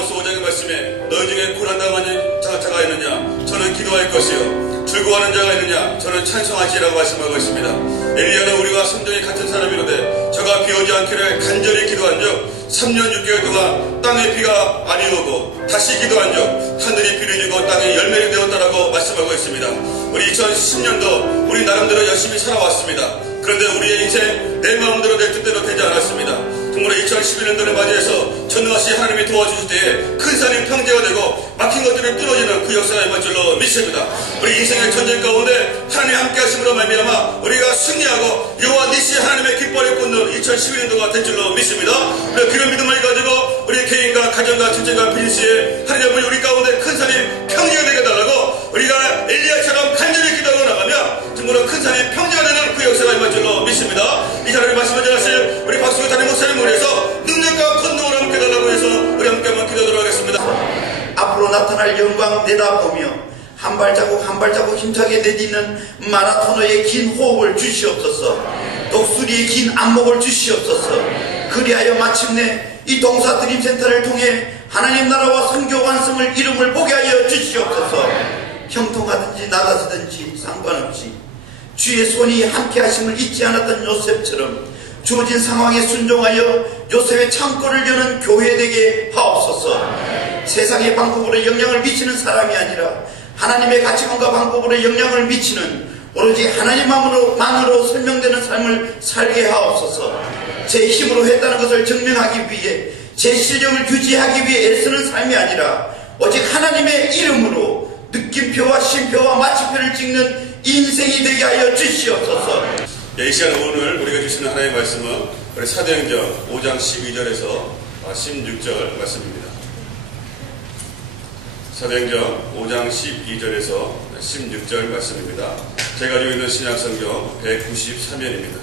야고보서 5장의 말씀에 너희 중에 고난당하는 자가 있느냐 저는 기도할 것이요 즐거워하는 자가 있느냐 저는 찬송하시라고 말씀하고 있습니다. 엘리야는 우리와 성정이 같은 사람이로되 저가 비 오지 않기를 간절히 기도한즉 3년 6개월 동안 땅에 비가 안 오고 다시 기도한즉 하늘이 비를 주고 땅에 열매를 내었다라고 말씀하고 있습니다. 우리 2010년도 우리 나름대로 열심히 살아왔습니다. 그런데 우리의 인생 내 마음대로 내 뜻대로 되지 않았습니다. 정말 2011년도를 맞이해서 전능하신 하나님이 도와주실 때에 큰 산이 평지가 되고 막힌 것들이 뚫어지는 그 역사가 임할 줄로 믿습니다. 우리 인생의 전쟁 가운데 하나님이 함께 하심으로 말미암아 우리가 승리하고 여호와 니시 하나님의 깃발을 꽂는 2012년도가 될 줄로 믿습니다. 그런 믿음을 가지고 우리 개인과 가정과 직장과 비즈니스에 하나님이 우리 가운데 큰 산이 평지가 되게 해달라고 우리가 엘리야처럼 간절히 기도하고 나가면 정말 큰 산이 평지가 되는 그 역사가 임할 줄로 믿습니다. 이 자리에 말씀을 전하실 우리 박수호 담임 목사님을 위해서 능력과 권능을 함께 달라고 해서 우리 함께 한번 기도하도록 하겠습니다. 앞으로 나타날 영광 내다보며 한 발자국 한 발자국 힘차게 내딛는 마라토너의 긴 호흡을 주시옵소서. 독수리의 긴 안목을 주시옵소서. 그리하여 마침내 이 동사 드림센터를 통해 하나님 나라와 선교 완성을 이름을 보게 하여 주시옵소서. 형통하든지 낮아지든지 상관없이 주의 손이 함께 하심을 잊지 않았던 요셉처럼 주어진 상황에 순종하여 요셉의 창고를 여는 교회 되게 하옵소서. 세상의 방법으로 영향을 미치는 사람이 아니라 하나님의 가치관과 방법으로 영향을 미치는 오로지 하나님만으로 설명되는 삶을 살게 하옵소서. 제 힘으로 했다는 것을 증명하기 위해 제 실력을 유지하기 위해 애쓰는 삶이 아니라 오직 하나님의 이름으로 느낌표와 쉼표와 마침표를 찍는 인생이 되게 하여 주시옵소서. 이 시간 오늘 우리가 주시는 하나님의 말씀은 우리 사도행전 5장 12절에서 16절 말씀입니다. 사도행전 5장 12절에서 16절 말씀입니다. 제가 가지고 있는 신약성경 193면입니다.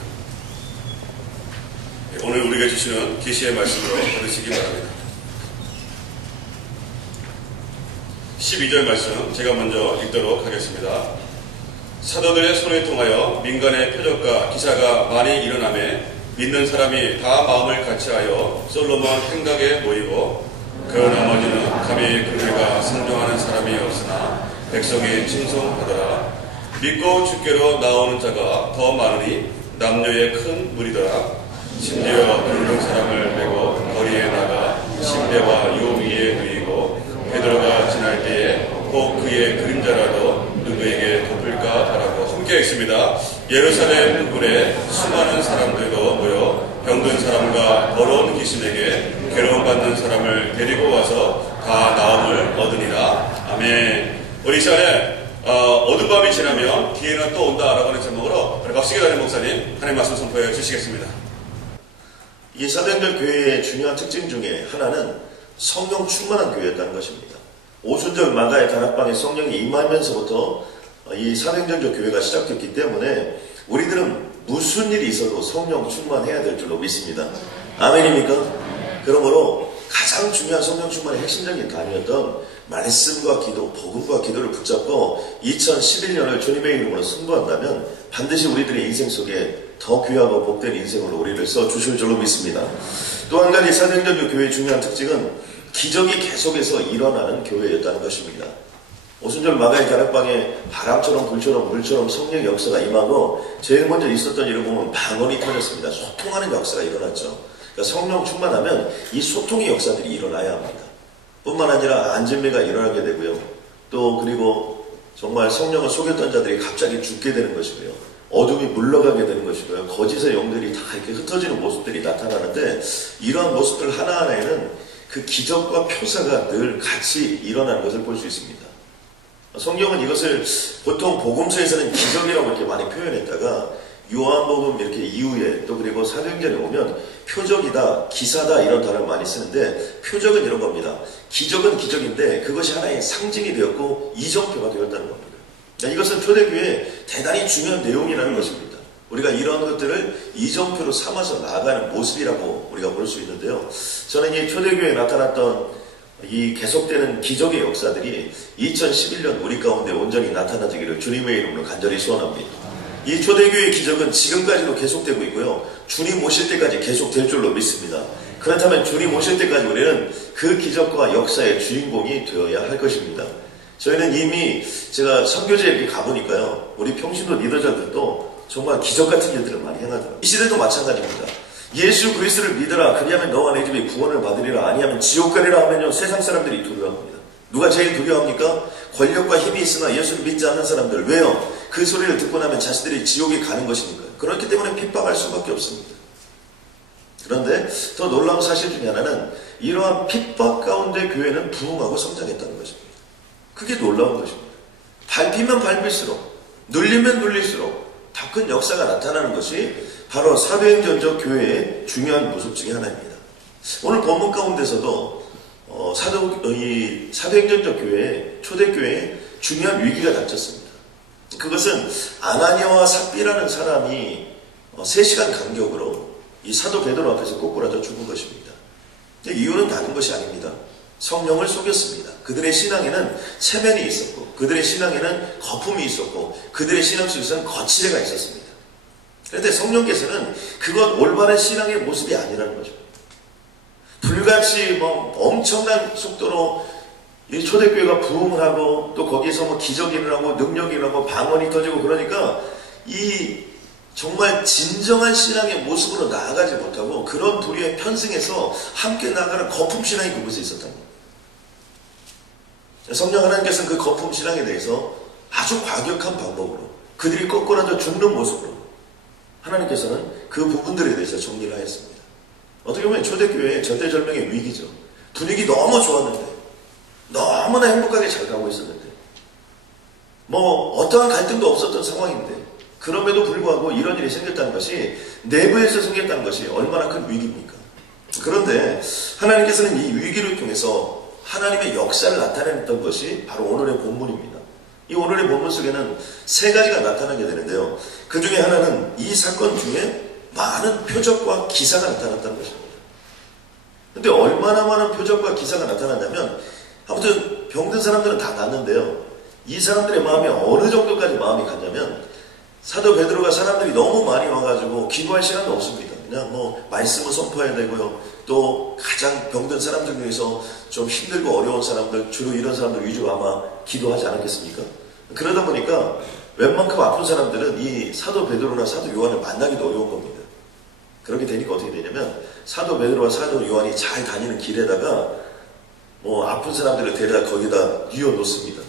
오늘 우리가 주시는 계시의 말씀으로 받으시기 바랍니다. 12절 말씀 제가 먼저 읽도록 하겠습니다. 사도들의 손을 통하여 민간의 표적과 기사가 많이 일어나매 믿는 사람이 다 마음을 같이하여 솔로몬 행각에 모이고 그 나머지는 감히 그들과 상종하는 사람이 없으나 백성이 칭송하더라. 믿고 주께로 나오는 자가 더 많으니 남녀의 큰 무리더라. 심지어 늙은 사람을 메고 거리에 나가 침대와 요 위에 누이고 베드로가 지날 때에 혹 그의 그림자라도 누구에게 덮을까 하라고 함께 읽습니다. 예루살렘 굴에 수많은 사람들도 모여 병든 사람과 더러운 귀신에게 괴로움받는 사람을 데리고 와서 다 나음을 얻으니라. 아멘. 우리 시간에 어두운 밤이 지나면 기회는 또 온다라고 하는 제목으로 박수기 담임 목사님 하나님 말씀 선포해 주시겠습니다. 이 사도행전 교회의 중요한 특징 중에 하나는 성령 충만한 교회였다는 것입니다. 오순절 마가의 다락방에 성령이 임하면서부터 이 사도행전적 교회가 시작됐기 때문에 우리들은 무슨 일이 있어도 성령 충만해야 될 줄로 믿습니다. 아멘입니까? 그러므로 가장 중요한 성령 충만의 핵심적인 단위였던 말씀과 기도, 복음과 기도를 붙잡고 2011년을 주님의 이름으로 승부한다면 반드시 우리들의 인생 속에 더 귀하고 복된 인생으로 우리를 써주실 줄로 믿습니다. 또 한 가지 사도행전적 교회의 중요한 특징은 기적이 계속해서 일어나는 교회였다는 것입니다. 오순절 마가의 다락방에 바람처럼 불처럼 물처럼 성령의 역사가 임하고 제일 먼저 있었던 일을 보면 방언이 터졌습니다. 소통하는 역사가 일어났죠. 그러니까 성령 충만하면 이 소통의 역사들이 일어나야 합니다. 뿐만 아니라 안진매가 일어나게 되고요. 또 그리고 정말 성령을 속였던 자들이 갑자기 죽게 되는 것이고요. 어둠이 물러가게 되는 것이고요. 거짓의 영들이 다 이렇게 흩어지는 모습들이 나타나는데 이러한 모습들 하나하나에는 그 기적과 표사가 늘 같이 일어나는 것을 볼 수 있습니다. 성경은 이것을 보통 복음서에서는 기적이라고 이렇게 많이 표현했다가 요한복음 이렇게 이후에 또 그리고 사도행전에 오면 표적이다, 기사다 이런 단어를 많이 쓰는데 표적은 이런 겁니다. 기적은 기적인데 그것이 하나의 상징이 되었고 이정표가 되었다는 겁니다. 이것은 초대교회의 대단히 중요한 내용이라는 것입니다. 우리가 이런 것들을 이정표로 삼아서 나아가는 모습이라고 우리가 볼 수 있는데요. 저는 이 초대교회에 나타났던 이 계속되는 기적의 역사들이 2011년 우리 가운데 온전히 나타나지기를 주님의 이름으로 간절히 소원합니다. 이 초대교회의 기적은 지금까지도 계속되고 있고요. 주님 오실 때까지 계속될 줄로 믿습니다. 그렇다면 주님 오실 때까지 우리는 그 기적과 역사의 주인공이 되어야 할 것입니다. 저희는 이미 제가 선교지에 이렇게 가보니까요, 우리 평신도 리더자들도 정말 기적 같은 일들을 많이 행하더라고요. 이 시대도 마찬가지입니다. 예수 그리스도를 믿으라, 그리하면 너와 내 집이 구원을 받으리라, 아니하면 지옥 가리라 하면요, 세상 사람들이 두려워합니다. 누가 제일 두려워합니까? 권력과 힘이 있으나 예수를 믿지 않는 사람들. 왜요? 그 소리를 듣고 나면 자신들이 지옥에 가는 것이니까요. 그렇기 때문에 핍박할 수밖에 없습니다. 그런데 더 놀라운 사실 중에 하나는 이러한 핍박 가운데 교회는 부흥하고 성장했다는 것입니다. 그게 놀라운 것입니다. 밟히면 밟을수록, 눌리면 눌릴수록 더 큰 역사가 나타나는 것이 바로 사도행전적 교회의 중요한 모습 중에 하나입니다. 오늘 본문 가운데서도 사도행전적 교회, 초대교회에 중요한 위기가 닥쳤습니다. 그것은 아나니아와 삽비라는 사람이 3시간 간격으로 이 사도 베드로 앞에서 꼬꾸라져 죽은 것입니다. 이유는 다른 것이 아닙니다. 성령을 속였습니다. 그들의 신앙에는 체면이 있었고, 그들의 신앙에는 거품이 있었고, 그들의 신앙 속에서는 거칠애가 있었습니다. 그런데 성령께서는 그것 올바른 신앙의 모습이 아니라는 거죠. 불같이 엄청난 속도로 이 초대교회가 부흥을 하고, 또 거기서 기적이 일어나고 능력이 일어나고 방언이 터지고, 그러니까 이 정말 진정한 신앙의 모습으로 나아가지 못하고 그런 불의에 편승해서 함께 나아가는 거품신앙이 그곳에 있었다는 겁니다. 성령 하나님께서는 그 거품신앙에 대해서 아주 과격한 방법으로, 그들이 꺾어라져 죽는 모습으로 하나님께서는 그 부분들에 대해서 정리를 하였습니다. 어떻게 보면 초대교회의 절대절명의 위기죠. 분위기 너무 좋았는데, 너무나 행복하게 잘 가고 있었는데, 어떠한 갈등도 없었던 상황인데, 그럼에도 불구하고 이런 일이 생겼다는 것이, 내부에서 생겼다는 것이 얼마나 큰 위기입니까? 그런데 하나님께서는 이 위기를 통해서 하나님의 역사를 나타냈던 것이 바로 오늘의 본문입니다. 이 오늘의 본문 속에는 3가지가 나타나게 되는데요. 그 중에 하나는 이 사건 중에 많은 표적과 기사가 나타났다는 것입니다. 근데 얼마나 많은 표적과 기사가 나타났냐면, 아무튼 병든 사람들은 다 낫는데요. 이 사람들의 마음이 어느 정도까지 마음이 갔냐면, 사도 베드로가 사람들이 너무 많이 와가지고 기도할 시간도 없습니다. 그냥 말씀을 선포해야 되고요. 또 가장 병든 사람들 중에서 좀 힘들고 어려운 사람들, 주로 이런 사람들 위주로 아마 기도하지 않았겠습니까? 그러다 보니까 웬만큼 아픈 사람들은 이 사도 베드로나 사도 요한을 만나기도 어려운 겁니다. 그렇게 되니까 어떻게 되냐면, 사도 베드로와 사도 요한이 잘 다니는 길에다가 아픈 사람들을 데려다 거기다 뉘어놓습니다.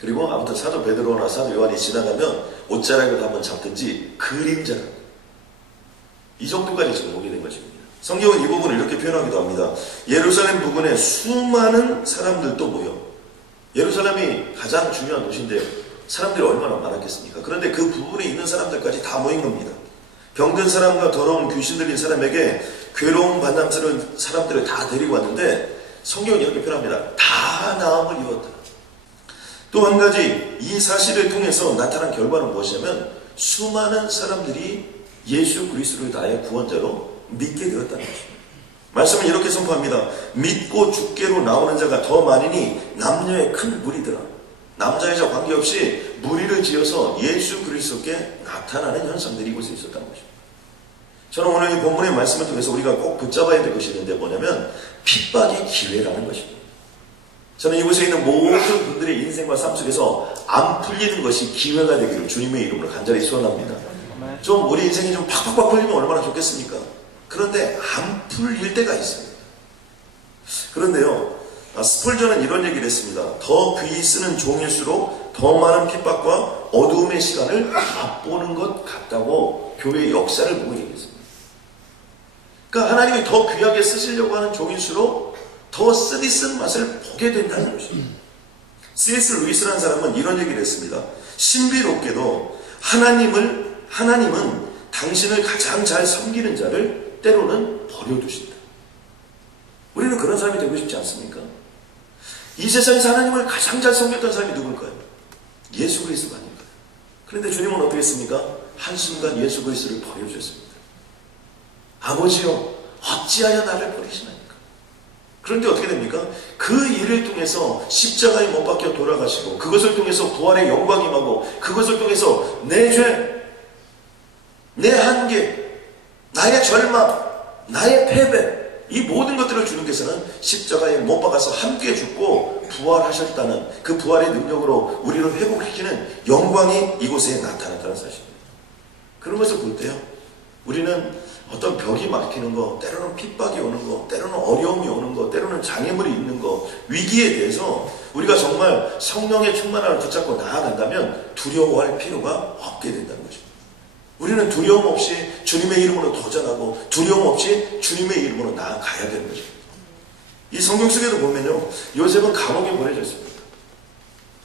그리고 아무튼 사도 베드로나 사도 요한이 지나가면 옷자락을 한번 잡든지 그림자를, 이 정도까지 지금 오게 된 것입니다. 성경은 이 부분을 이렇게 표현하기도 합니다. 예루살렘 부근에 수많은 사람들도 모여, 예루살렘이 가장 중요한 도시인데 사람들이 얼마나 많았겠습니까? 그런데 그 부분에 있는 사람들까지 다 모인 겁니다. 병든 사람과 더러운 귀신 들린 사람에게 괴로움 반담스러운 사람들을 다 데리고 왔는데, 성경은 이렇게 표현합니다. 다 나음을 이뤘다. 또 한 가지, 이 사실을 통해서 나타난 결과는 무엇이냐면, 수많은 사람들이 예수 그리스도를 나의 구원자로 믿게 되었다는 것입니다. 말씀은 이렇게 선포합니다. 믿고 주께로 나오는 자가 더 많으니 남녀의 큰 무리더라. 남자 여자 관계없이 무리를 지어서 예수 그리스도께 나타나는 현상들이 이곳에 있었다는 것입니다. 저는 오늘 이 본문의 말씀을 통해서 우리가 꼭 붙잡아야 될 것이 있는데, 뭐냐면 핍박의 기회라는 것입니다. 저는 이곳에 있는 모든 분들의 인생과 삶 속에서 안 풀리는 것이 기회가 되기를 주님의 이름으로 간절히 소원합니다. 좀 우리 인생이 좀 팍팍팍 풀리면 얼마나 좋겠습니까? 그런데 안 풀릴 때가 있습니다. 그런데요, 스펄전은 이런 얘기를 했습니다. 더 귀히 쓰는 종일수록 더 많은 핍박과 어두움의 시간을 맛보는 것 같다고 교회의 역사를 보고 얘기했습니다. 그러니까 하나님이 더 귀하게 쓰시려고 하는 종일수록 더 쓰디쓴 맛을 보게 된다는 것입니다. C.S. 루이스라는 사람은 이런 얘기를 했습니다. 신비롭게도 하나님은 당신을 가장 잘 섬기는 자를 때로는 버려두신다. 우리는 그런 사람이 되고 싶지 않습니까? 이 세상에서 하나님을 가장 잘 섬겼던 사람이 누굴까요? 예수 그리스도가 아닐까요? 그런데 주님은 어떻게 했습니까? 한순간 예수 그리스도를 버려주셨습니다. 아버지여, 어찌하여 나를 버리시나이까? 그런데 어떻게 됩니까? 그 일을 통해서 십자가에 못 박혀 돌아가시고, 그것을 통해서 부활의 영광이 임하고, 그것을 통해서 내 죄, 내 한계, 나의 절망, 나의 패배, 이 모든 것들을 주님께서는 십자가에 못 박아서 함께 죽고 부활하셨다는 그 부활의 능력으로 우리를 회복시키는 영광이 이곳에 나타났다는 사실입니다. 그런 것을 볼 때요, 우리는 어떤 벽이 막히는 거, 때로는 핍박이 오는 거, 때로는 어려움이 오는 거, 때로는 장애물이 있는 거, 위기에 대해서 우리가 정말 성령의 충만함을 붙잡고 나아간다면 두려워할 필요가 없게 된다는 것입니다. 우리는 두려움 없이 주님의 이름으로 도전하고 두려움 없이 주님의 이름으로 나아가야 되는 것입니다. 이 성경 속에도 보면요, 요셉은 감옥에 보내져 있습니다.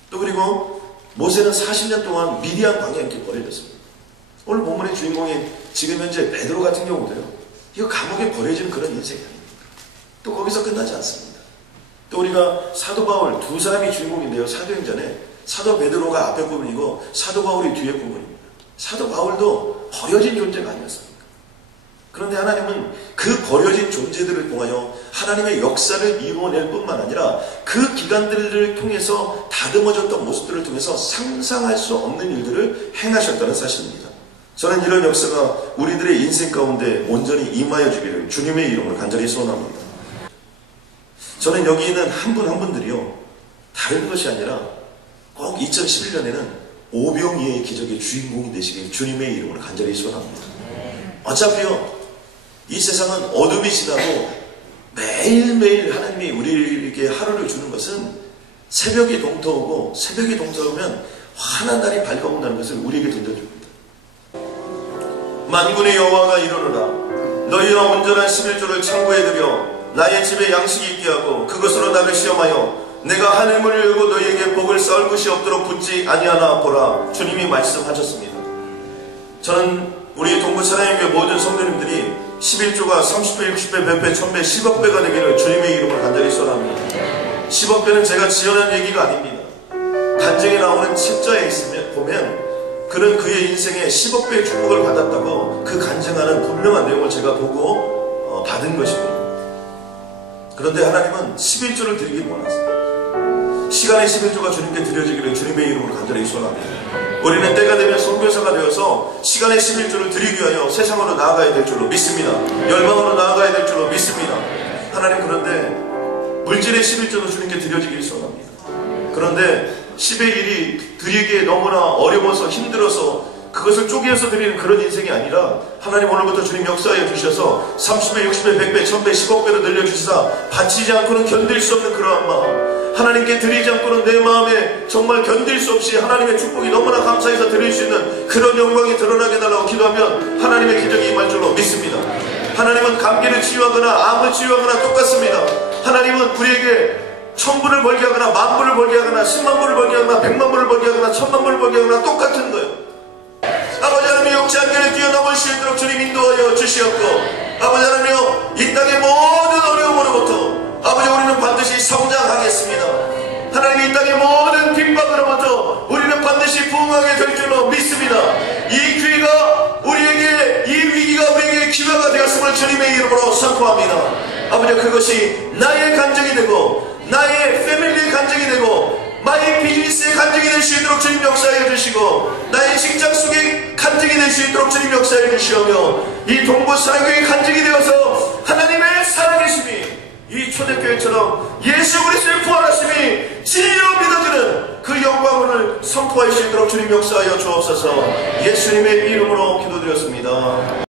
또 그리고 모세는 40년 동안 미디안 광야에 이렇게 버려졌습니다. 오늘 본문의 주인공인 지금 현재 베드로 같은 경우도요, 이거 감옥에 버려지는 그런 인생이 아닙니다. 또 거기서 끝나지 않습니다. 또 우리가 사도 바울 두 사람이 주인공인데요, 사도행전에 사도 베드로가 앞에 부분이고 사도 바울이 뒤에 부분입니다. 사도 바울도 버려진 존재가 아니었습니까? 그런데 하나님은 그 버려진 존재들을 통하여 하나님의 역사를 이루어낼 뿐만 아니라 그 기간들을 통해서 다듬어졌던 모습들을 통해서 상상할 수 없는 일들을 행하셨다는 사실입니다. 저는 이런 역사가 우리들의 인생 가운데 온전히 임하여 주기를 주님의 이름으로 간절히 소원합니다. 저는 여기 있는 한 분 한 분들이요, 다른 것이 아니라 꼭 2011년에는 오병이어의 기적의 주인공이 되시길 주님의 이름으로 간절히 소원합니다. 어차피요, 이 세상은 어둠이 지나고 매일매일 하나님이 우리에게 하루를 주는 것은 새벽이 동터오고, 새벽이 동터오면 환한 날이 밝아온다는 것을 우리에게 던져줍니다. 만군의 여호와가 이르노라, 너희와 온전한 11조를 창고에 들여 나의 집에 양식이 있게 하고 그것으로 나를 시험하여 내가 하늘문을 열고 너희에게 복을 쌓을 곳이 없도록 붙지 아니하나 보라. 주님이 말씀하셨습니다. 저는 우리 동부찬양교회 모든 성도님들이 11조가 30배, 60배, 100배, 1000배, 10억 배가 되기를 주님의 이름으로 간절히 소원합니다. 10억 배는 제가 지어낸 얘기가 아닙니다. 간증에 나오는 책자에 있으면 보면 그는 그의 인생에 10억 배의 축복을 받았다고 그 간증하는 분명한 내용을 제가 보고 받은 것입니다. 그런데 하나님은 11조를 드리길 원하십니다. 시간의 11조가 주님께 드려지기를 주님의 이름으로 간절히 소원합니다. 우리는 때가 되면 선교사가 되어서 시간의 11조를 드리기 위하여 세상으로 나아가야 될 줄로 믿습니다. 열방으로 나아가야 될 줄로 믿습니다. 하나님, 그런데 물질의 11조도 주님께 드려지기를 소원합니다. 그런데 10의 1이 드리기에 너무나 어려워서 힘들어서 그것을 쪼개서 드리는 그런 인생이 아니라 하나님 오늘부터 주님 역사해 주셔서 30배, 60배, 100배, 1000배, 10억 배로 늘려주시사 바치지 않고는 견딜 수 없는 그러한 마음, 하나님께 드리지 않고는 내 마음에 정말 견딜 수 없이 하나님의 축복이 너무나 감사해서 드릴 수 있는 그런 영광이 드러나게 달라고 기도하면 하나님의 기적이 임할 줄로 믿습니다. 하나님은 감기를 치유하거나 암을 치유하거나 똑같습니다. 하나님은 우리에게 1000불을 벌게 하거나 10,000불을 벌게 하거나 100,000불을 벌게 하거나 100,000불을 벌게 하거나 10,000,000불을 벌게 하거나 똑같은 거예요. 아버지 하나님, 역시 한결에 뛰어넘을 수 있도록 주님 인도하여 주시옵고, 아버지 하나님, 이 땅의 모든 어려움으로부터 아버지 우리는 반드시 성장하겠습니다. 하나님, 이 땅의 모든 핍박으로부터 우리는 반드시 부흥하게 될 줄로 믿습니다. 이 기회가 우리에게, 이 위기가 우리에게 기회가 되었음을 주님의 이름으로 선포합니다. 아버지, 그것이 나의 간증이 되고 나의 패밀리의 간증이 되고 나의 비즈니스의 간증이 될 수 있도록 주님 역사해 주시고, 나의 직장 속에 간증이 될 수 있도록 주님 역사해 주시오며, 이 동부사랑교회 간증이 되어서 하나님의 살아계심이 이 초대교회처럼 예수 그리스도의 부활하심이 진리로 믿어지는 그 영광을 선포할 수 있도록 주님 역사하여 주옵소서. 예수님의 이름으로 기도드렸습니다.